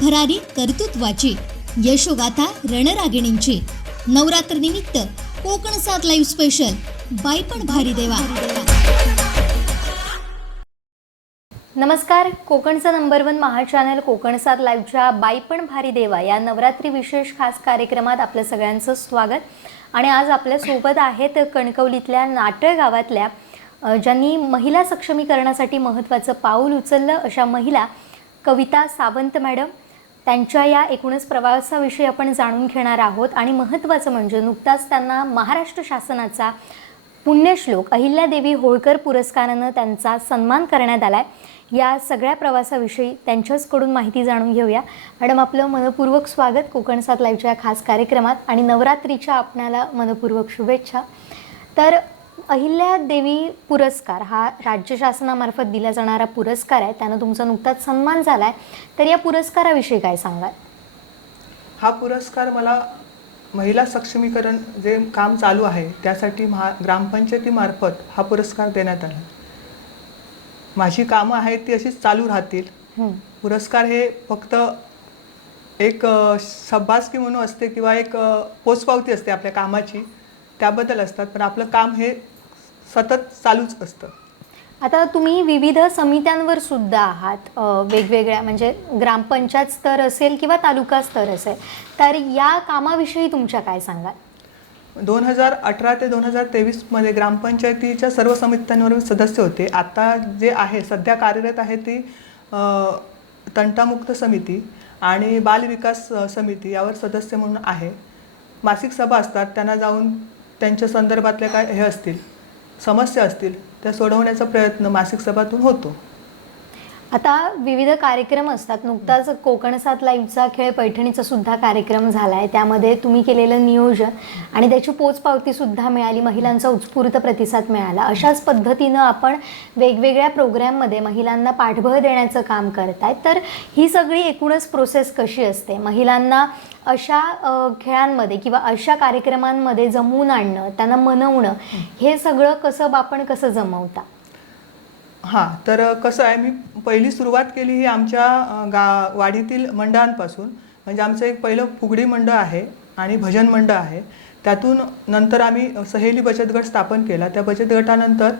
भरारी कर्तृत्वाची यशोगाथा रणरागिणींची नवरात्र निमित्त कोकण सात लाईव्ह स्पेशल बाई पण भारी देवा। नमस्कार, कोकणचा नंबर 1 महा चॅनल कोकण सात लाईव्हच्या बाई पण भारी देवा या नवरात्री विशेष खास कार्यक्रमात आपल्या सगळ्यांचं स्वागत। आणि आज आपल्या सोबत आहेत कणकवलीतल्या नाटळ गावातल्या ज्यांनी महिला सक्षमीकरणासाठी महत्त्वाचं पाऊल उचललं अशा महिला कविता सावंत मॅडम। त्यांच्या या एकूणच प्रवासाविषयी आपण जाणून घेणार आहोत आणि महत्त्वाचं म्हणजे नुकताच त्यांना महाराष्ट्र शासनाचा पुण्यश्लोक अहिल्यादेवी होळकर पुरस्कारानं त्यांचा सन्मान करण्यात आला आहे। या सगळ्या प्रवासाविषयी त्यांच्याचकडून माहिती जाणून घेऊया। मॅडम, आपलं मनपूर्वक स्वागत कोकण सात लाईव्हच्या खास कार्यक्रमात आणि नवरात्रीच्या आपणाला मनपूर्वक शुभेच्छा। तर अहिल्यादेवी पुरस्कार हा राज्य शासनामार्फत दिला जाणारा पुरस्कार आहे, त्यानं तुमचा नुकताच सन्मान झाला आहे, तर या पुरस्काराविषयी काय सांगाल? हा पुरस्कार मला महिला सक्षमीकरण जे काम चालू आहे त्यासाठी ग्रामपंचायतीमार्फत हा पुरस्कार देण्यात आला। माझी कामं आहेत ती अशीच चालू राहतील। पुरस्कार हे फक्त एक शाबासकी म्हणून असते किंवा एक पोचपावती असते आपल्या कामाची, त्याबद्दल असतात, पण आपलं काम हे सतत चालूच असतं। आता तुम्ही विविध समित्यांवर सुद्धा आहात, वेगवेगळ्या म्हणजे ग्रामपंचायत स्तर असेल किंवा तालुका स्तर असेल, तर या कामाविषयी तुमच्या काय सांगाल? 2018 ते 2023 मध्ये ग्रामपंचायतीच्या सर्व समित्यांवर सदस्य होते। आता जे आहे सध्या कार्यरत आहे ती तंटामुक्त समिती आणि बालविकास समिती यावर सदस्य म्हणून आहे। मासिक सभा असतात, त्यांना जाऊन त्यांच्या संदर्भातल्या काय हे असतील समस्या असतील त्या सोडवण्याचा प्रयत्न मासिक सभातून होतो। आता विविध कार्यक्रम असतात, नुकताच कोकण सात लाईव्हचा खेळ पैठणीचा सुद्धा कार्यक्रम झाला आहे, त्यामध्ये तुम्ही केलेलं नियोजन आणि त्याची पोचपावतीसुद्धा मिळाली, महिलांचा उत्स्फूर्त प्रतिसाद मिळाला। अशाच पद्धतीनं आपण वेगवेगळ्या प्रोग्रॅममध्ये महिलांना पाठबळ देण्याचं काम करताय, तर ही सगळी एकूणच प्रोसेस कशी असते? महिलांना अशा खेळांमध्ये किंवा अशा कार्यक्रमांमध्ये जमवून आणणं, त्यांना मनवणं, हे सगळं आपण कसं जमवता? हां, तर कसं आहे, मी पहिली सुरुवात केली ही आमच्या वाडीतील मंडळांपासून। म्हणजे आमचं एक पहिलं फुगडी मंडळ आहे आणि भजन मंडळ आहे। त्यातून नंतर आम्ही सहेली बचत गट स्थापन केला। त्या बचत गटानंतर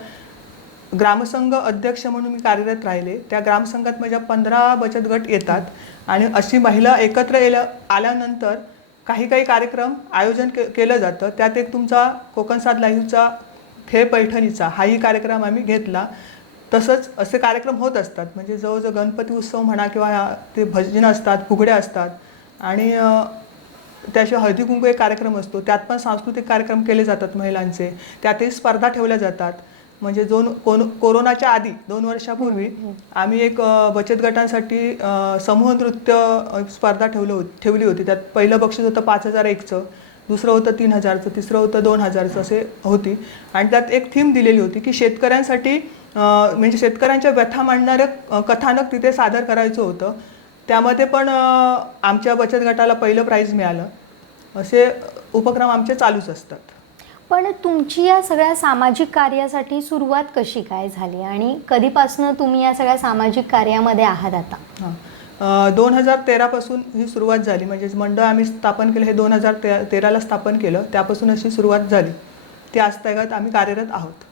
ग्रामसंघ अध्यक्ष म्हणून मी कार्यरत राहिले। त्या ग्रामसंघात माझ्या 15 बचत गट येतात आणि अशी महिला एकत्र आल्यानंतर काही कार्यक्रम आयोजन केलं जातं। त्यात एक तुमचा कोकण सात लाईव्हचा खेळ पैठणीचा हाही कार्यक्रम आम्ही घेतला। तसंच असे कार्यक्रम होत असतात, म्हणजे जवळजवळ गणपती उत्सव म्हणा किंवा ते भजन असतात, फुगड्या असतात आणि त्याशिवाय हळदी कुंकू एक कार्यक्रम असतो, त्यात पण सांस्कृतिक कार्यक्रम केले जातात महिलांचे। त्यातही स्पर्धा ठेवल्या जातात। म्हणजे कोरोनाच्या आधी 2 वर्षापूर्वी आम्ही एक बचत गटांसाठी समूह नृत्य स्पर्धा ठेवली होती। त्यात पहिलं बक्षीस होतं 5,001चं, दुसरं होतं 3,000चं, तिसरं होतं 2,000चं असे होती। आणि त्यात एक थीम दिलेली होती की शेतकऱ्यांसाठी म्हणजे शेतकऱ्यांच्या व्यथा मांडणारं कथानक तिथे सादर करायचं होतं। त्यामध्ये पण आमच्या बचत गटाला पहिलं प्राईज मिळालं। असे उपक्रम आमचे चालूच असतात। पण तुमची या सगळ्या सामाजिक कार्यासाठी सुरुवात कशी काय झाली आणि कधीपासून तुम्ही या सगळ्या सामाजिक कार्यामध्ये आहात आता? 2013 पासून ही सुरुवात झाली। म्हणजे मंडळ आम्ही स्थापन केलं हे 2013ला स्थापन केलं, त्यापासून अशी सुरुवात झाली। ती आजतागायत आम्ही कार्यरत आहोत।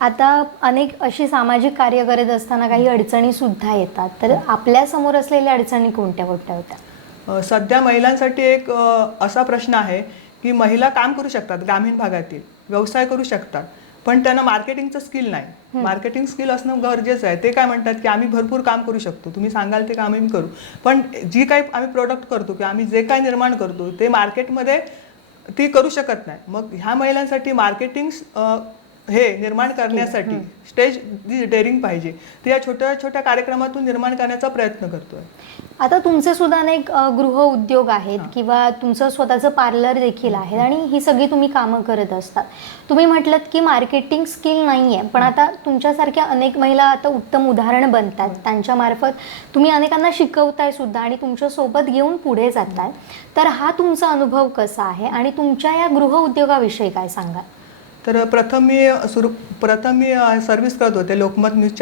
आता अनेक अशी सामाजिक कार्य करत असताना काही अडचणी सुद्धा येतात, तर आपल्या समोर असलेल्या अडचणी कोणत्या होत्या? सध्या महिलांसाठी एक असा प्रश्न आहे की महिला काम करू शकतात, ग्रामीण भागातील व्यवसाय करू शकतात, पण त्यांना मार्केटिंगचं स्किल नाही। मार्केटिंग स्किल असणं गरजेचं आहे। ते काय म्हणतात की आम्ही भरपूर काम करू शकतो, तुम्ही सांगाल ते काम आम्ही करू, पण जी काही आम्ही प्रोडक्ट करतो किंवा आम्ही जे काही निर्माण करतो ते मार्केटमध्ये ती करू शकत नाही। मग ह्या महिलांसाठी मार्केटिंग हे निर्माण करण्यासाठी स्टेज डेअरिंग पाहिजे, ते या छोट्या छोट्या कार्यक्रमातून निर्माण करण्याचा प्रयत्न करतोय। आता तुमचे सुद्धा अनेक गृह उद्योग आहेत किंवा तुमचं स्वतःचं पार्लर देखील आहे आणि ही सगळी तुम्ही कामं करत असतात। तुम्ही म्हटलं की मार्केटिंग स्किल नाही आहे, पण आता तुमच्यासारख्या अनेक महिला आता उत्तम उदाहरण बनतात, त्यांच्यामार्फत तुम्ही अनेकांना शिकवताय सुद्धा आणि तुमच्यासोबत घेऊन पुढे जाताय, तर हा तुमचा अनुभव कसा आहे आणि तुमच्या या गृह उद्योगाविषयी काय सांगाल? तर प्रथम मी सर्व्हिस करत होते लोकमत न्यूज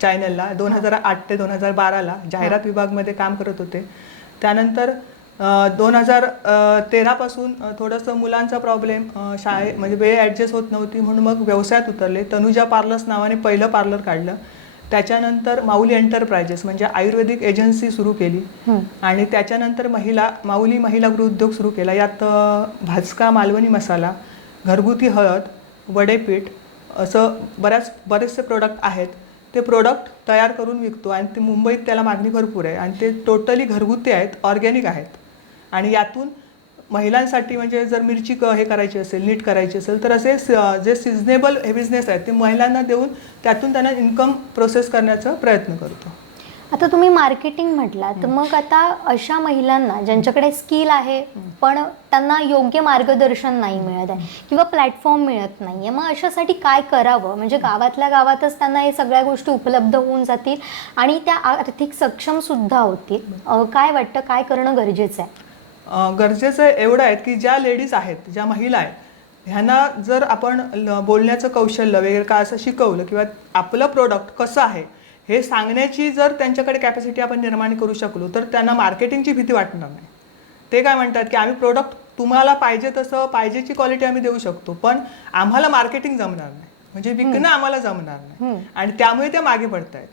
चॅनलला 2008 ते 2012ला जाहिरात विभागमध्ये काम करत होते. त्यानंतर 2013पासून थोडंसं मुलांचा प्रॉब्लेम म्हणजे वेळ ॲडजस्ट होत नव्हती म्हणून मग व्यवसायात उतरले. तनुजा पार्लर्स नावाने पहिलं पार्लर काढलं. त्याच्यानंतर माऊली एंटरप्राइजेस म्हणजे आयुर्वेदिक एजन्सी सुरू केली आणि त्याच्यानंतर माऊली महिला गृहोद्योग सुरू केला. यात भाजका मालवणी मसाला, घरगुती हळद, वडेपीठ असं बरेचसे प्रोडक्ट आहेत. ते प्रोडक्ट तयार करून विकतो आणि ते मुंबईत त्याला मागणी भरपूर आहे आणि ते टोटली घरगुती आहेत, ऑर्गॅनिक आहेत. आणि यातून महिलांसाठी म्हणजे जर मिरची हे करायची असेल, नीट करायची असेल तर असे जे सिजनेबल हे बिझनेस आहेत ते महिलांना देऊन त्यातून त्यांना इन्कम प्रोसेस करण्याचा प्रयत्न करतो. आता तुम्ही मार्केटिंग म्हटलात, मग आता अशा महिलांना ज्यांच्याकडे स्किल आहे पण त्यांना योग्य मार्गदर्शन नाही मिळत आहे किंवा प्लॅटफॉर्म मिळत नाही आहे, मग अशासाठी काय करावं? म्हणजे गावातल्या गावातच त्यांना हे सगळ्या गोष्टी उपलब्ध होऊन जातील आणि त्या आर्थिक सक्षम सुद्धा होतील. काय वाटतं, काय करणं गरजेचं आहे? गरजेचं एवढं आहे की ज्या लेडीज आहेत, ज्या महिला आहेत, ह्यांना जर आपण बोलण्याचं कौशल्य वगैरे काय असं शिकवलं किंवा आपलं प्रोडक्ट कसं आहे हे सांगण्याची जर त्यांच्याकडे कॅपॅसिटी आपण निर्माण करू शकलो तर त्यांना मार्केटिंगची भीती वाटणार नाही. ते काय म्हणतात की आम्ही प्रोडक्ट तुम्हाला पाहिजे तसं पाहिजेची क्वालिटी आम्ही देऊ शकतो पण आम्हाला मार्केटिंग जमणार नाही, म्हणजे विकणं आम्हाला जमणार नाही आणि त्यामुळे त्या मागे पडत आहेत.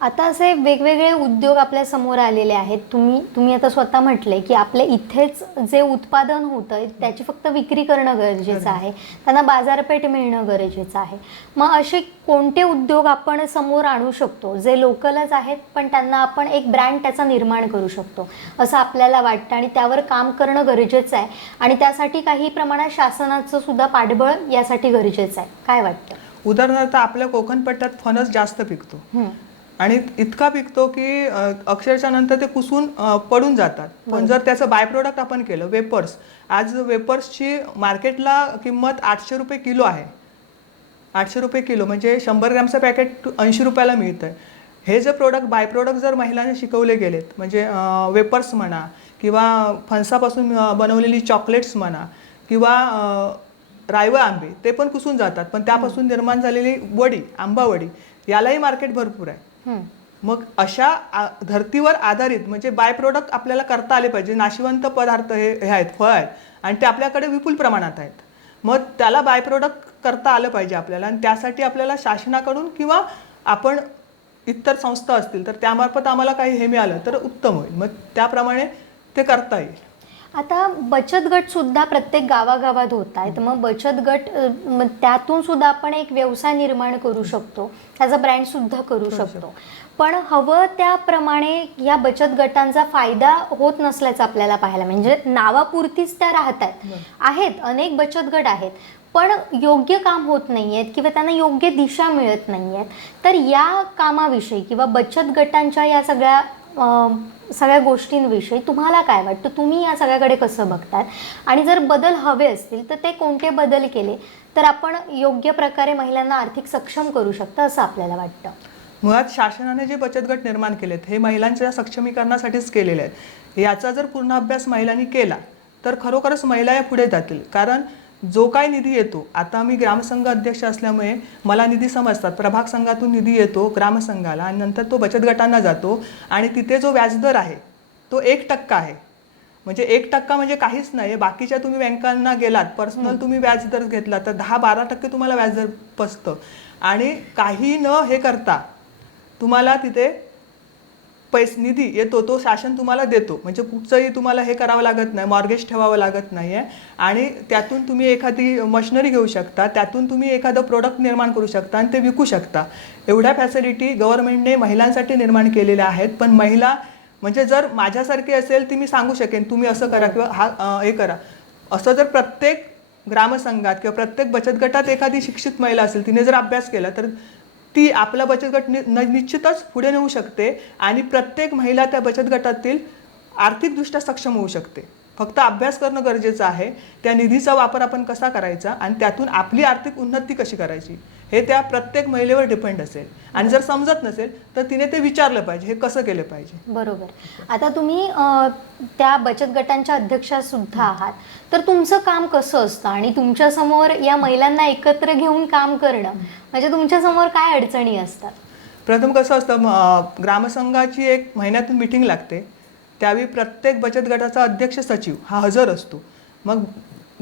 आता असे वेगवेगळे उद्योग आपल्या समोर आलेले आहेत. तुम्ही आता स्वतः म्हटले की आपल्या इथेच जे उत्पादन होतं त्याची फक्त विक्री करणं गरजेचं आहे, त्यांना बाजारपेठ मिळणं गरजेचं आहे. मग असे कोणते उद्योग आपण समोर आणू शकतो जे लोकलच आहेत पण त्यांना आपण एक ब्रँड त्याचा निर्माण करू शकतो असं आपल्याला वाटतं आणि त्यावर काम करणं गरजेचं आहे आणि त्यासाठी काही प्रमाणात शासनाचं सुद्धा पाठबळ यासाठी गरजेचं आहे. काय वाटतं? उदाहरणार्थ आपल्या कोकण पट्ट्यात फणस जास्त पिकतो आणि इतका पिकतो की अक्षरशः नंतर ते कुसून पडून जातात. पण जर त्याचं बाय प्रोडक्ट आपण केलं वेपर्स, आज वेपर्सची मार्केटला किंमत 800 रुपये किलो आहे. 800 रुपये किलो म्हणजे 100 ग्रॅमचं पॅकेट 80 रुपयाला मिळतं आहे. हे जे प्रोडक्ट बाय प्रोडक्ट जर महिलांना शिकवले गेलेत म्हणजे वेपर्स म्हणा किंवा फणसापासून बनवलेली चॉकलेट्स म्हणा किंवा रायवळ आंबे ते पण कुसून जातात पण त्यापासून निर्माण झालेली वडी, आंबावडी यालाही मार्केट भरपूर आहे. मग अशा धर्तीवर आधारित म्हणजे बाय प्रोडक्ट आपल्याला करता आले पाहिजे. नाशिवंत पदार्थ हे आहेत, फळ आहेत आणि ते आपल्याकडे विपुल प्रमाणात आहेत. मग त्याला बाय प्रोडक्ट करता आलं पाहिजे आपल्याला आणि त्यासाठी आपल्याला शासनाकडून किंवा आपण इतर संस्था असतील तर त्यामार्फत आम्हाला काही हे मिळालं तर उत्तम होईल. मग त्याप्रमाणे ते करता येईल. आता बचत गट सुद्धा प्रत्येक गावागावात होत आहेत. मग बचत गट त्यातून सुद्धा आपण एक व्यवसाय निर्माण करू शकतो, त्याचा ब्रँड सुद्धा करू शकतो. पण हवं त्याप्रमाणे या बचत गटांचा फायदा होत नसल्याचं आपल्याला पाहायला म्हणजे नावापुरतीच त्या आहेत. अनेक बचत गट आहेत पण योग्य काम होत नाही आहेत किंवा त्यांना योग्य दिशा मिळत नाही आहेत. तर या कामाविषयी किंवा बचत गटांच्या या सगळ्या गोष्टींविषयी तुम्हाला काय वाटतं? तुम्ही या सगळ्याकडे कसं बघतात आणि जर बदल हवे असतील तर ते कोणते बदल केले तर आपण योग्य प्रकारे महिलांना आर्थिक सक्षम करू शकतो असं आपल्याला वाटतं? मुळात शासनाने जे बचत गट निर्माण केलेत हे महिलांच्या सक्षमीकरणासाठीच केलेले आहेत. याचा जर पूर्ण अभ्यास महिलांनी केला तर खरोखरच महिला या पुढे जातील. कारण जो काय निधी येतो, आता मी ग्रामसंघ अध्यक्ष असल्यामुळे मला निधी समजतात. प्रभाग संघातून निधी येतो ग्रामसंघाला आणि नंतर तो बचत गटांना जातो आणि तिथे जो व्याजदर आहे तो 1% आहे. म्हणजे 1% म्हणजे काहीच नाही. बाकीच्या तुम्ही बँकांना गेलात, पर्सनल तुम्ही व्याजदर घेतला तर 10-12% तुम्हाला व्याजदर बसतं आणि काही न हे करता तुम्हाला तिथे निधी येतो, तो शासन तुम्हाला देतो. म्हणजे कुठचंही तुम्हाला हे करावं लागत नाही, मॉर्गेज ठेवावं लागत नाही आहे आणि त्यातून तुम्ही एखादी मशिनरी घेऊ शकता, त्यातून तुम्ही एखादं प्रोडक्ट निर्माण करू शकता आणि ते विकू शकता. एवढ्या फॅसिलिटी गव्हर्नमेंटने महिलांसाठी निर्माण केलेल्या आहेत. पण महिला म्हणजे जर माझ्यासारखी असेल ती मी सांगू शकेन तुम्ही असं करा किंवा हे करा. असं जर प्रत्येक ग्रामसंघात किंवा प्रत्येक बचत गटात एखादी शिक्षित महिला असेल, तिने जर अभ्यास केला तर ती आपला बचत गट निश्चितच पुढे नेऊ शकते आणि प्रत्येक महिला त्या बचत गटातील आर्थिकदृष्ट्या सक्षम होऊ शकते. फक्त अभ्यास करणं गरजेचं आहे. त्या निधीचा वापर आपण कसा करायचा आणि त्यातून आपली आर्थिक उन्नती कशी करायची हे त्या प्रत्येक महिलेवर डिपेंड असेल. आणि जर समजत नसेल तर तिने ते विचारलं पाहिजे हे कसं केलं पाहिजे. बरोबर. आता तुम्ही त्या बचत गटांच्या अध्यक्षा सुद्धा आहात, तर तुमचं काम कसं असतं आणि तुमच्यासमोर या महिलांना एकत्र घेऊन काम करणं म्हणजे तुमच्यासमोर काय अडचणी असतात? प्रथम कसं असतं, ग्रामसंघाची एक महिन्यातून मिटिंग लागते. त्यावेळी प्रत्येक बचत गटाचा अध्यक्ष सचिव हा हजर असतो. मग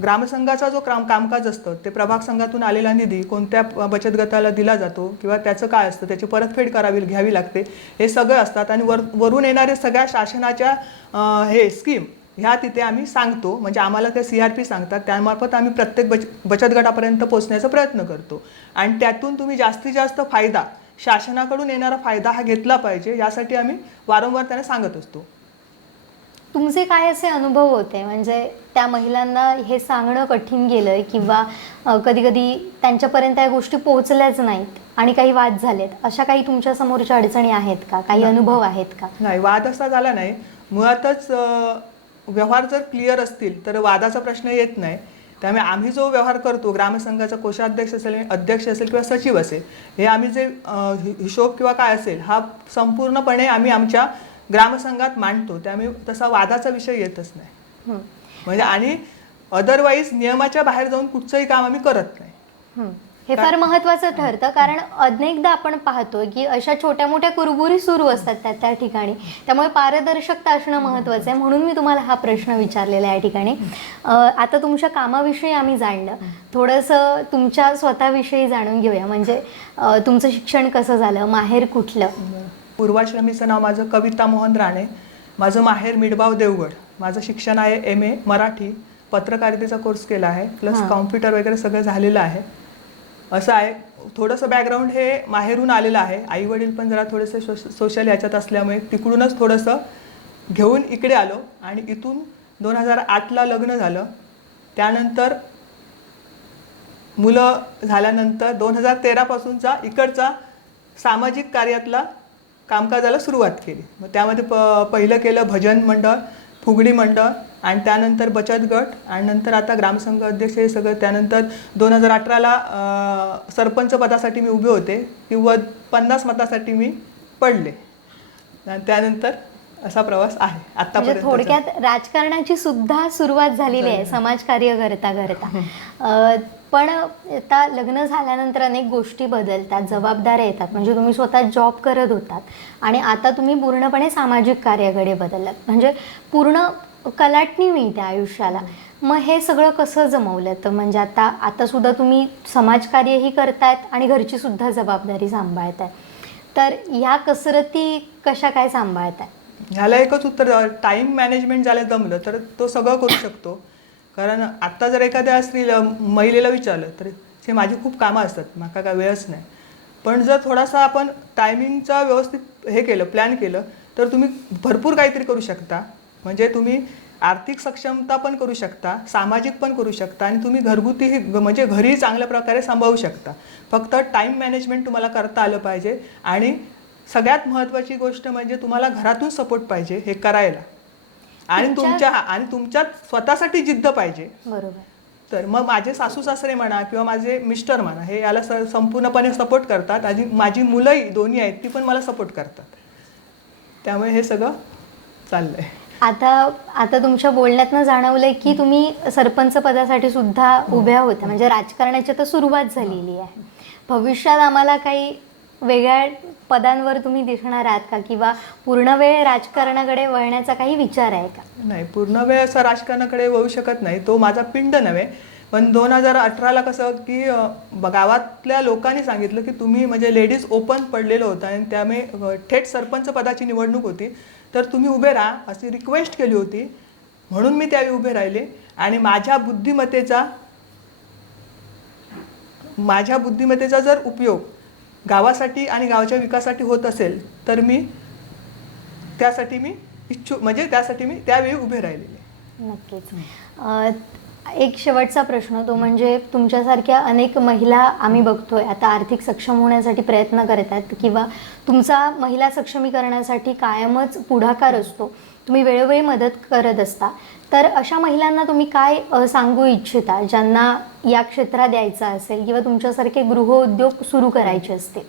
ग्रामसंघाचा जो कामकाज असतं ते प्रभाग संघातून आलेला निधी कोणत्या बचत गटाला दिला जातो किंवा त्याचं काय असतं, त्याची परतफेड घ्यावी लागते, हे सगळं असतात. आणि वरून येणारे सगळ्या शासनाच्या हे स्कीम ह्या तिथे आम्ही सांगतो. म्हणजे आम्हाला त्या CRP सांगतात, त्यामार्फत आम्ही प्रत्येक बचत गटापर्यंत पोहोचण्याचा प्रयत्न करतो. आणि त्यातून तुम्ही जास्तीत जास्त फायदा, शासनाकडून येणारा फायदा हा घेतला पाहिजे, यासाठी आम्ही वारंवार त्यांना सांगत असतो. तुमचे काय असे अनुभव होते, म्हणजे त्या महिलांना हे सांगणं कठीण गेलंय किंवा कधी कधी त्यांच्यापर्यंत या गोष्टी पोहोचल्याच नाहीत आणि काही वाद झालेत, अशा काही तुमच्या समोरच्या अडचणी आहेत का, काही अनुभव आहेत का? नाही, वाद असा झाला नाही. मुळातच व्यवहार जर क्लिअर असतील तर वादाचा प्रश्न येत नाही. त्यामुळे आम्ही जो व्यवहार करतो, ग्रामसंघाचा कोषाध्यक्ष असेल, अध्यक्ष असेल किंवा सचिव असेल, हे आम्ही जे हिशोब किंवा काय असेल हा संपूर्णपणे आम्ही आमच्या ग्रामसंघात मांडतो. त्यामुळे तसा वादाचा विषय येतच नाही. म्हणजे आणि अदरवाईज नियमाच्या बाहेर जाऊन कुठचंही काम आम्ही करत नाही. हे फार महत्त्वाचं ठरतं, कारण अनेकदा आपण पाहतो की अशा छोट्या मोठ्या कुरबुरी सुरू असतात त्या ठिकाणी. त्यामुळे पारदर्शकता असणं महत्त्वाचं आहे. म्हणून मी तुम्हाला हा प्रश्न विचारलेला आहे या ठिकाणी. आता तुमच्या कामाविषयी आम्ही जाणलं, थोडंसं तुमच्या स्वतःविषयी जाणून घेऊया. म्हणजे तुमचं शिक्षण कसं झालं, माहेर कुठलं? पूर्वाश्रमीचं नाव माझं कविता मोहन राणे. माझं माहेर मिडबाव देवगड. माझं शिक्षण आहे MA मराठी, पत्रकारितेचा कोर्स केला आहे, प्लस कॉम्प्युटर वगैरे सगळं झालेलं आहे. असं आहे. थोडंसं बॅकग्राऊंड हे माहेरून आलेलं आहे. आई वडील पण जरा थोडेसे सोशल ह्याच्यात असल्यामुळे तिकडूनच थोडंसं घेऊन इकडे आलो आणि इथून 2008ला लग्न झालं. त्यानंतर मुलं झाल्यानंतर 2013 पासूनचा इकडचा सामाजिक कार्यातला कामकाजाला सुरुवात केली. मग त्यामध्ये पहिलं केलं भजन मंडळ, फुगडी मंडळ आणि त्यानंतर बचत गट आणि नंतर आता ग्रामसंघ अध्यक्ष हे सगळं. त्यानंतर 2018ला सरपंच पदासाठी मी उभे होते किंवा 50 मतासाठी मी पडले. आणि त्यानंतर असा प्रवास आहे आतापर्यंत. थोडक्यात राजकारणाची सुद्धा सुरुवात झालेली आहे समाजकार्य करता करता. पण आता लग्न झाल्यानंतर अनेक गोष्टी बदलतात, जबाबदाऱ्या येतात. म्हणजे तुम्ही स्वतः जॉब करत होतात आणि आता तुम्ही पूर्णपणे सामाजिक कार्याकडे बदललात, म्हणजे पूर्ण कलाटणी मिळते आयुष्याला. मग हे सगळं कसं जमवलं? तर म्हणजे आता सुद्धा तुम्ही समाजकार्यही करतायत आणि घरची सुद्धा जबाबदारी सांभाळताय, तर ह्या कसरती कशा काय सांभाळताय? ह्याला एकच उत्तर, टाईम मॅनेजमेंट झालं जमलं तर तो सगळं करू शकतो. कारण आत्ता जर एखाद्या महिलेला विचारलं तर हे माझी खूप कामं असतात, मला काय वेळच नाही. पण जर थोडासा आपण टायमिंगचा व्यवस्थित हे केलं, प्लॅन केलं, तर तुम्ही भरपूर काहीतरी करू शकता. म्हणजे तुम्ही आर्थिक सक्षमता पण करू शकता, सामाजिक पण करू शकता आणि तुम्ही घरगुतीही म्हणजे घरी चांगल्या प्रकारे सांभाळू शकता. फक्त टाईम मॅनेजमेंट तुम्हाला करता आलं पाहिजे. आणि सगळ्यात महत्त्वाची गोष्ट म्हणजे तुम्हाला घरातून सपोर्ट पाहिजे हे करायला. आणि तुमच्यात स्वतःसाठी जिद्द पाहिजे. बरोबर. तर मग माझे सासू सासरे म्हणा किंवा माझे मिस्टर म्हणा हे याला संपूर्णपणे सपोर्ट करतात. आणि माझी मुलंही दोन्ही आहेत ती पण मला सपोर्ट करतात. त्यामुळे हे सगळं चाललंय. आता तुमच्या बोलण्यातनं जाणवलंय की तुम्ही सरपंच पदासाठी सुद्धा उभ्या होत्या, म्हणजे राजकारणाची तर सुरुवात झालेली आहे. भविष्यात आम्हाला काही वेगळ्या पदांवर तुम्ही दिसणार आहात का, किंवा पूर्ण वेळ राजकारणाकडे वळण्याचा काही विचार आहे का? नाही, पूर्ण वेळ असं राजकारणाकडे वळू शकत नाही, तो माझा पिंड नव्हे. पण 2018ला कसं की गावातल्या लोकांनी सांगितलं की तुम्ही म्हणजे लेडीज ओपन पडलेलं होतं आणि त्यामुळे थेट सरपंच पदाची निवडणूक होती, तर तुम्ही उभे राहा अशी रिक्वेस्ट केली होती. म्हणून मी त्यावेळी उभे राहिले. आणि माझ्या बुद्धिमत्तेचा जर उपयोग गावासाठी आणि गावाच्या विकासासाठी होत असेल तर त्यासाठी मी त्यावेळी उभे राहिलेले. नक्कीच. एक शेवटचा प्रश्न, तो म्हणजे तुमच्यासारख्या अनेक महिला आम्ही बघतोय आता आर्थिक सक्षम होण्यासाठी प्रयत्न करत आहेत, किंवा तुमचा महिला सक्षमीकरणासाठी कायमच पुढाकार असतो, तुम्ही वेळोवेळी मदत करत असता. तर अशा महिलांना तुम्ही काय सांगू इच्छिता ज्यांना या क्षेत्रात यायचं असेल किंवा तुमच्यासारखे गृहउद्योग सुरू करायचे असतील?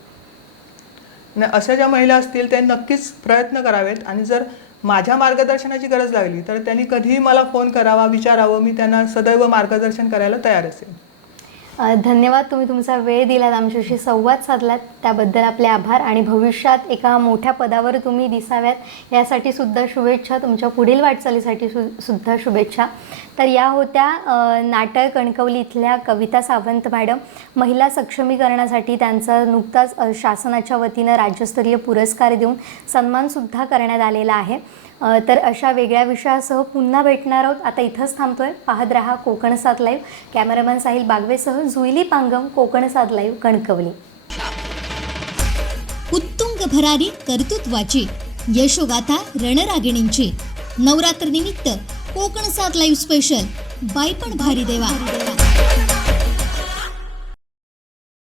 नाही, अशा ज्या महिला असतील त्यांनी नक्कीच प्रयत्न करावेत आणि जर माझ्या मार्गदर्शनाची गरज लागली तर त्यांनी कधीही मला फोन करावा, विचारावं. मी त्यांना सदैव मार्गदर्शन करायला तयार असेल. धन्यवाद, तुम्ही तुमचा वेळ दिलात, आमच्याशी संवाद साधलात त्याबद्दल आपले आभार. आणि भविष्यात एका मोठ्या पदावर तुम्ही दिसाव्यात यासाठी सुद्धा शुभेच्छा, तुमच्या पुढील वाटचालीसाठी सुद्धा शुभेच्छा. तर या होत्या नाटळ कणकवली इथल्या कविता सावंत मॅडम. महिला सक्षमीकरणासाठी त्यांचा नुकताच शासनाच्या वतीनं राज्यस्तरीय पुरस्कार देऊन सन्मानसुद्धा करण्यात आलेला आहे. तर अशा वेगळ्या विषयासह पुन्हा भेटणार आहोत. आता इथंच थांबतोय. पाहत रहा कोकण 7 लाईव्ह. कॅमेरामॅन साहिल बागवेसह जुईली पांगम, कोकण 7 लाईव्ह, कणकवली. उत्तुंग भरारी कर्तृत्वाची यशोगाथा रणरागिणींची नवरात्र निमित्त कोकण 7 लाईव्ह स्पेशल बाईपण भारी देवा.